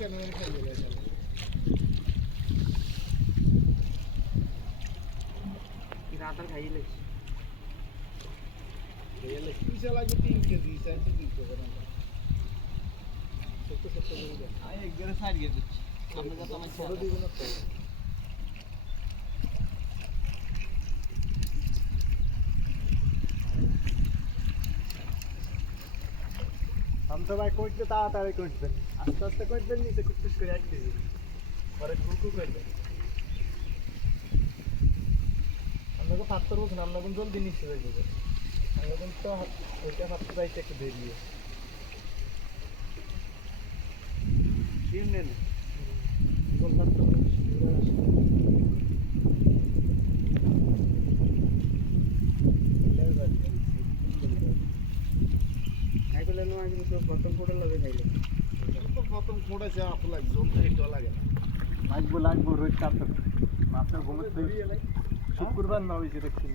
কেন খাই গেলে রাতার খাইলে পিসা লাগে 3 কেজি 4 কেজি করে ছোট ছোট করে আমি একবারে সাইড গিয়ে দিচ্ছি আমরা যত আমার ছোট দিব না তো हम तो भाई कोई तो ताड़ाताड़ी করবেন আস্তে আস্তে করবেন নিচে কুটকুট করে আইতে দিবেন পরে কুকু করবেন আমরা তো পাত্র বলছেন আমরা কিন্তু জলদি নিচে হয়ে যাবে আমরা কিন্তু ওইটা পাত্র যাইতে একটু দেরি ডিম নেন জল পাত্র খাইলে না আমি তো প্রথম ফটো লাগে খাইলে তো প্রথম ফোড়াছে আপু লাগে জল খাইতে লাগে না লাগবো রোজ কাটতে মাছের ঘুমোতে শুক্রবার না হয়েছে দেখছি